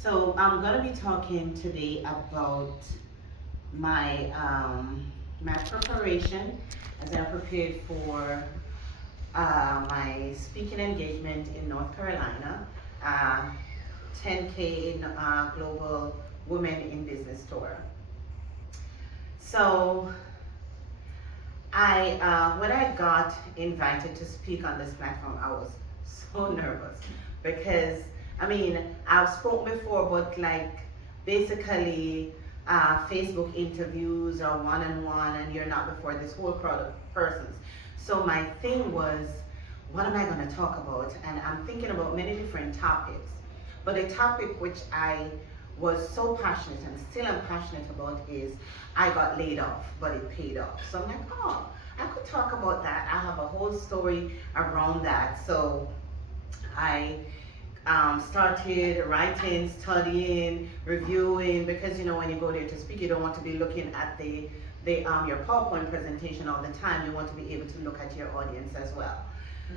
So I'm gonna be talking today about my my preparation as I prepared for my speaking engagement in North Carolina, uh, 10K in Global Women in Business Tour. So when I got invited to speak on this platform, I was so nervous because I've spoken before, but like basically Facebook interviews are one-on-one, and you're not before this whole crowd of persons. So my thing was, what am I going to talk about? And I'm thinking about many different topics, but a topic which I was so passionate and still am passionate about is I got laid off, but it paid off. So I'm like, oh, I could talk about that. I have a whole story around that. So I started writing, studying, reviewing, because when you go there to speak, you don't want to be looking at your PowerPoint presentation all the time. You want to be able to look at your audience as well.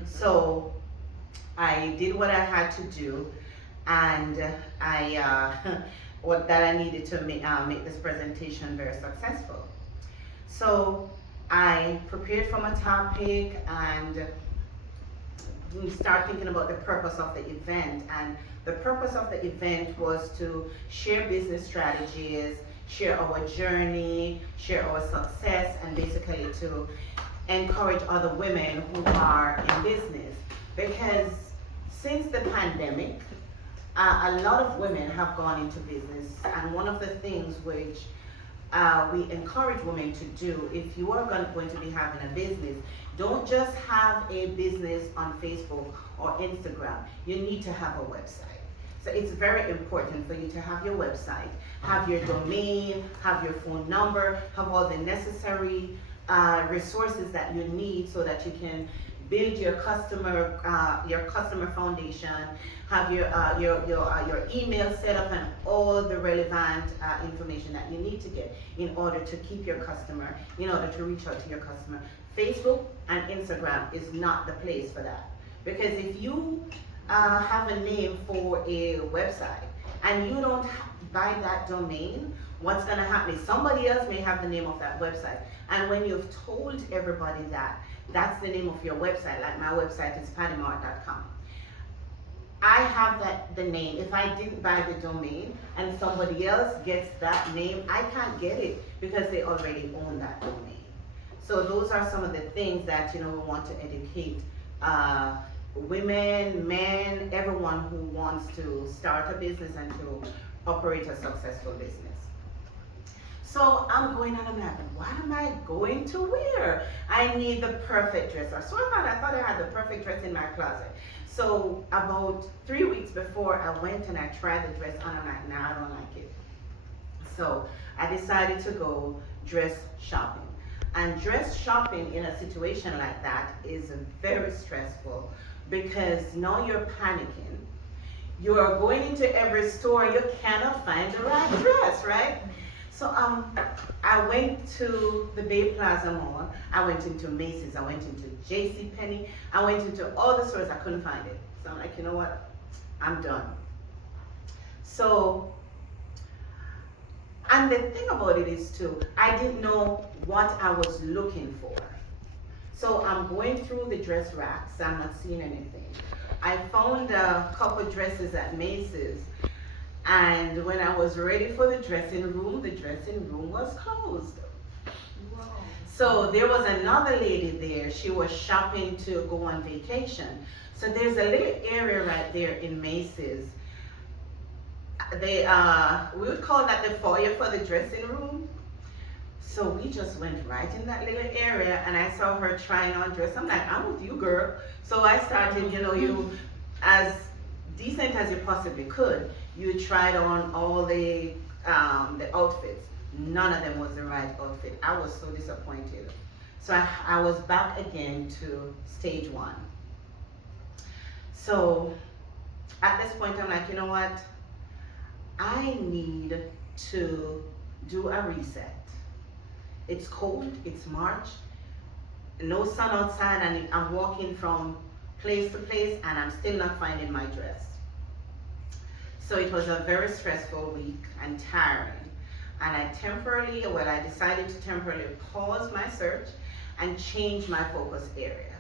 So I did what I had to do, and what that I needed to make this presentation very successful. So I prepared from a topic and we start thinking about the purpose of the event. And the purpose of the event was to share business strategies, share our journey, share our success, and basically to encourage other women who are in business. Because since the pandemic, a lot of women have gone into business, and one of the things which we encourage women to do, if you are going to be having a business, don't just have a business on Facebook or Instagram. You need to have a website. So it's very important for you to have your website, have your domain, have your phone number, have all the necessary resources that you need so that you can build your customer foundation, have your email set up, and all the relevant information that you need to get in order to keep your customer, in order to reach out to your customer. Facebook and Instagram is not the place for that, because if you have a name for a website and you don't buy that domain, what's going to happen is somebody else may have the name of that website, and when you've told everybody that that's the name of your website, like my website is pattymart.com, I have the name. If I didn't buy the domain and somebody else gets that name, I can't get it because they already own that domain. So those are some of the things that we want to educate women, men, everyone who wants to start a business and to operate a successful business. So I'm going and I'm like, what am I going to wear? I need the perfect dress. So I thought I had the perfect dress in my closet. So about 3 weeks before, I went and I tried the dress on. I'm like, nah, I don't like it. So I decided to go dress shopping. And dress shopping in a situation like that is very stressful, because now you're panicking. You are going into every store, you cannot find the right dress, right? So I went to the Bay Plaza Mall, I went into Macy's, I went into JCPenney, I went into all the stores, I couldn't find it. So I'm like, you know what, I'm done. So, and the thing about it is too, I didn't know what I was looking for. So I'm going through the dress racks, I'm not seeing anything. I found a couple dresses at Macy's, and when I was ready for the dressing room was closed. Wow. So there was another lady there, she was shopping to go on vacation. So there's a little area right there in Macy's. We would call that the foyer for the dressing room. So we just went right in that little area, and I saw her trying on dress. I'm like, I'm with you, girl. So I started, you as decent as you possibly could, you tried on all the outfits. None of them was the right outfit. I was so disappointed. So I was back again to stage one. So at this point, I'm like, you know what? I need to do a reset. It's cold, it's March, no sun outside, and I'm walking from place to place, and I'm still not finding my dress. So it was a very stressful week and tiring. And I decided to temporarily pause my search and change my focus area.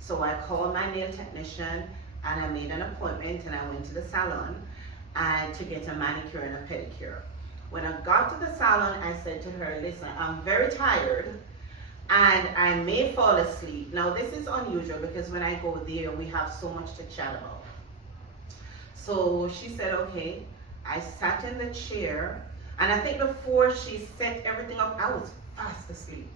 So I called my nail technician and I made an appointment and I went to the salon and to get a manicure and a pedicure. When I got to the salon, I said to her, listen, I'm very tired and I may fall asleep. Now this is unusual because when I go there, we have so much to chat about. So she said, okay. I sat in the chair, and I think before she set everything up, I was fast asleep.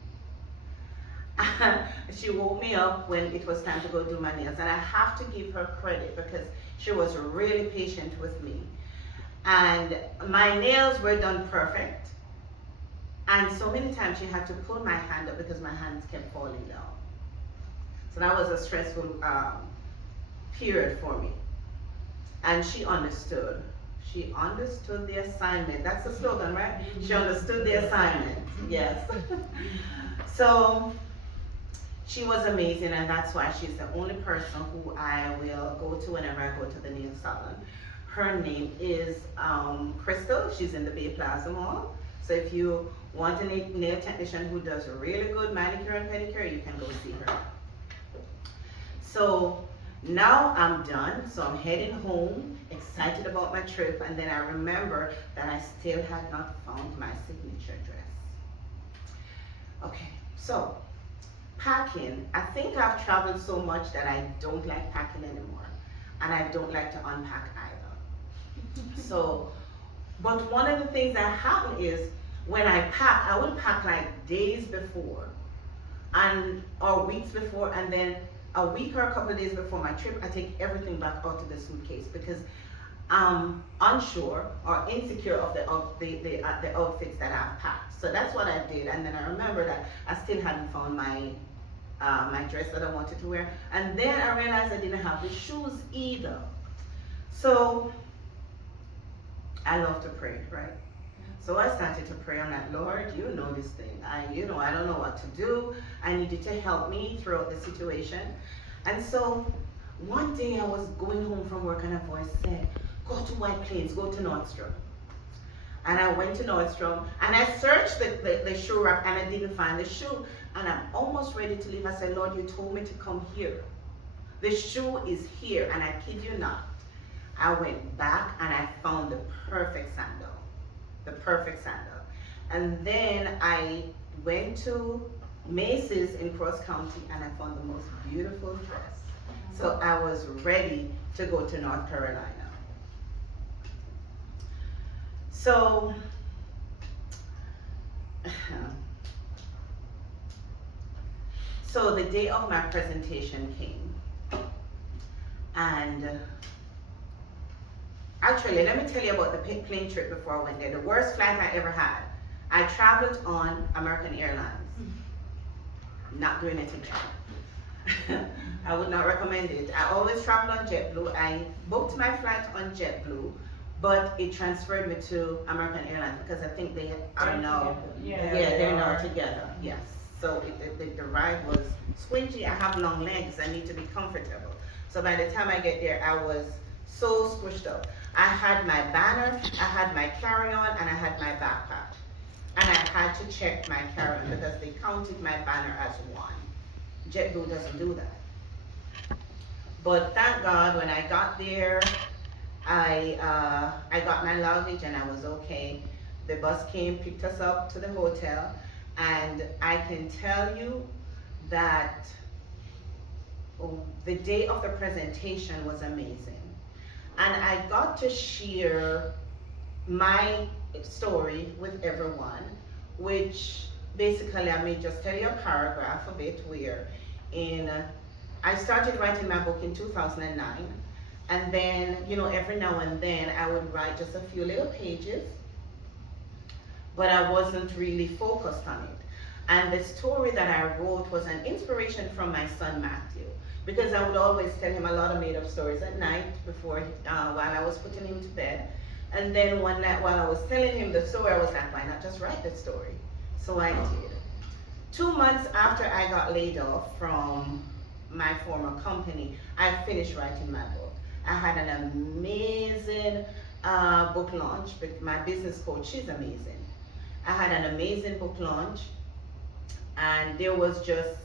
She woke me up when it was time to go do my nails, and I have to give her credit because she was really patient with me. And my nails were done perfect, and so many times she had to pull my hand up because my hands kept falling down. So that was a stressful period for me. And she understood. She understood the assignment. That's the slogan, right? She understood the assignment. Yes. So she was amazing, and that's why she's the only person who I will go to whenever I go to the nail salon. Her name is Crystal. She's in the Bay Plaza Mall. So if you want a nail technician who does really good manicure and pedicure, you can go see her. So now I'm done, so I'm heading home, excited about my trip, and then I remember that I still had not found my signature dress. Okay, so packing. I think I've traveled so much that I don't like packing anymore, and I don't like to unpack either. So, but one of the things that happened is when I pack, I would pack like days before, or weeks before, and then a week or a couple of days before my trip, I take everything back out of the suitcase because I'm unsure or insecure of the outfits that I've packed. So that's what I did, and then I remember that I still hadn't found my my dress that I wanted to wear, and then I realized I didn't have the shoes either. So I love to pray, right? So I started to pray. I'm like, Lord, you know this thing. I don't know what to do. I need you to help me throughout the situation. And so one day I was going home from work and a voice said, go to White Plains, go to Nordstrom. And I went to Nordstrom and I searched the shoe rack and I didn't find the shoe. And I'm almost ready to leave. I said, Lord, you told me to come here. The shoe is here, and I kid you not. I went back and I found the perfect sandal. The perfect sandal. And then I went to Macy's in Cross County and I found the most beautiful dress. So I was ready to go to North Carolina. So the day of my presentation came, and actually, let me tell you about the plane trip before I went there. The worst flight I ever had. I traveled on American Airlines. Not doing it again. I would not recommend it. I always traveled on JetBlue. I booked my flight on JetBlue, but it transferred me to American Airlines because I think they are now, they're now together. Yes. So the ride was squingy. I have long legs. I need to be comfortable. So by the time I get there, I was so squished up. I had my banner, I had my carry-on, and I had my backpack. And I had to check my carry-on because they counted my banner as one. JetBlue doesn't do that. But thank God when I got there, I got my luggage and I was okay. The bus came, picked us up to the hotel, and I can tell you that the day of the presentation was amazing. And I got to share my story with everyone, which basically I may just tell you a paragraph of it where I started writing my book in 2009, and then, every now and then I would write just a few little pages, but I wasn't really focused on it. And the story that I wrote was an inspiration from my son Matthew, because I would always tell him a lot of made-up stories at night before, while I was putting him to bed. And then one night while I was telling him the story, I was like, why not just write the story? So I did. 2 months after I got laid off from my former company, I finished writing my book. I had an amazing book launch with my business coach. She's amazing. I had an amazing book launch, and there was just,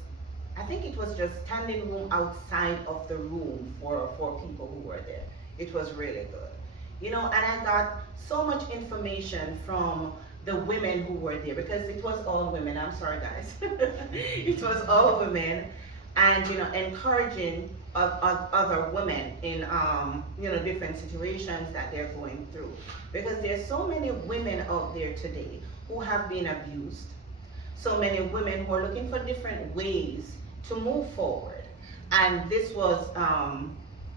I think it was just standing room outside of the room for people who were there. It was really good. You know, and I got so much information from the women who were there, because it was all women. I'm sorry, guys. It was all women, and you know, encouraging other women in you know, different situations that they're going through, because there's so many women out there today who have been abused, so many women who are looking for different ways to move forward. And this was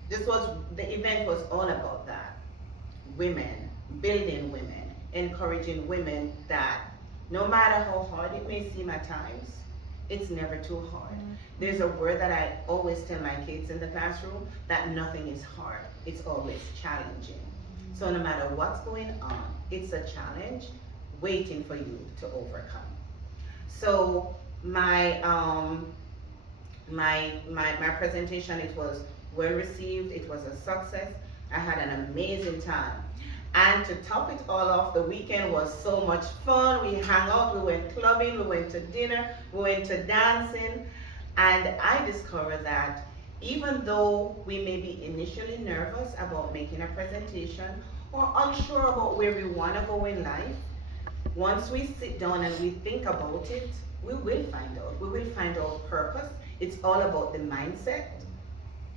the event was all about that. Women, building women, encouraging women that no matter how hard it may seem at times, it's never too hard. There's a word that I always tell my kids in the classroom, that nothing is hard, it's always challenging. So no matter what's going on, it's a challenge waiting for you to overcome. So my presentation, it was well received, it was a success. I had an amazing time. And to top it all off, the weekend was so much fun. We hung out, we went clubbing, we went to dinner, we went to dancing. And I discovered that even though we may be initially nervous about making a presentation or unsure about where we want to go in life, once we sit down and we think about it, we will find out. We will find our purpose. It's all about the mindset.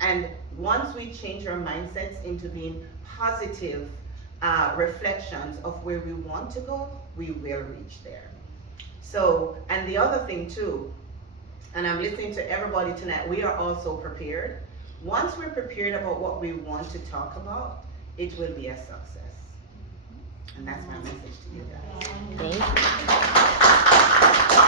And once we change our mindsets into being positive reflections of where we want to go, we will reach there. So, and the other thing too, and I'm listening to everybody tonight, we are also prepared. Once we're prepared about what we want to talk about, it will be a success. And that's my message to you.